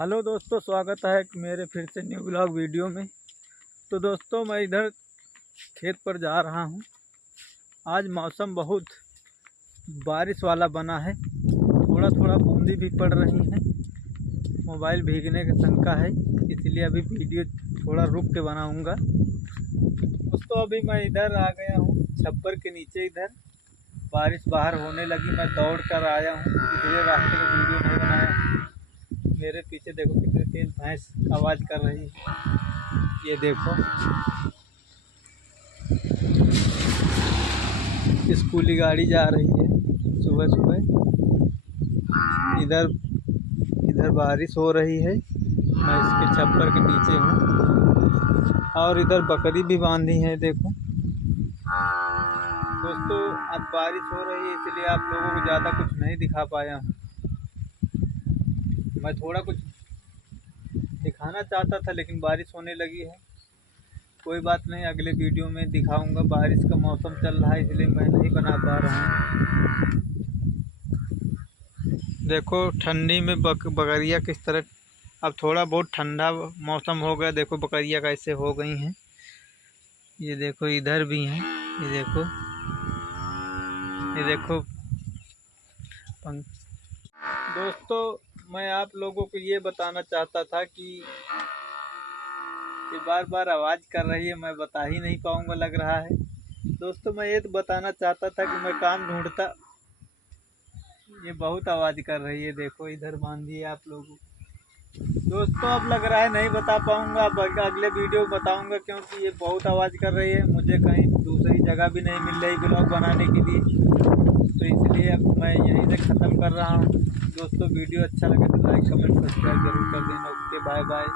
Hello दोस्तों, स्वागत है मेरे फिर से न्यू ब्लॉग वीडियो में। तो दोस्तों, मैं इधर खेत पर जा रहा हूँ। आज मौसम बहुत बारिश वाला बना है, थोड़ा थोड़ा बूंदी भी पड़ रही है। मोबाइल भीगने की शंका है, इसलिए अभी वीडियो थोड़ा रुक के बनाऊँगा। दोस्तों, अभी मैं इधर आ गया हूँ छप्पर के नीचे। इधर बारिश बाहर होने लगी, मैं दौड़ कर आया हूँ, इसलिए रास्ते में वीडियो नहीं बनाया। मेरे पीछे देखो कितने तेज भैंस आवाज़ कर रही है। ये देखो स्कूली गाड़ी जा रही है सुबह सुबह। इधर इधर बारिश हो रही है, मैं इसके छप्पर के नीचे हूँ। और इधर बकरी भी बांधी है, देखो दोस्तों। अब बारिश हो रही है, इसलिए आप लोगों को ज़्यादा कुछ नहीं दिखा पाया हूँ। मैं थोड़ा कुछ दिखाना चाहता था, लेकिन बारिश होने लगी है। कोई बात नहीं, अगले वीडियो में दिखाऊंगा। बारिश का मौसम चल रहा है, इसलिए मैं नहीं बना पा रहा हूँ। देखो ठंडी में बकरियाँ किस तरह, अब थोड़ा बहुत ठंडा मौसम हो गया, देखो बकरियाँ कैसे हो गई हैं। ये देखो इधर भी हैं, ये देखो दोस्तों, मैं आप लोगों को ये बताना चाहता था कि ये बार बार आवाज़ कर रही है, मैं बता ही नहीं पाऊँगा लग रहा है। दोस्तों, मैं ये तो बताना चाहता था कि मैं काम ढूंढता, ये बहुत आवाज़ कर रही है। देखो इधर बांधी है आप लोगों को। दोस्तों, अब लग रहा है नहीं बता पाऊँगा, अब अगले वीडियो बताऊँगा, क्योंकि ये बहुत आवाज़ कर रही है। मुझे कहीं दूसरी जगह भी नहीं मिल रही ब्लॉग बनाने के लिए, तो इसलिए अब मैं यहीं से ख़त्म कर रहा हूँ। दोस्तों, वीडियो अच्छा लगे तो लाइक कमेंट सब्सक्राइब जरूर कर देना। Okay, bye bye.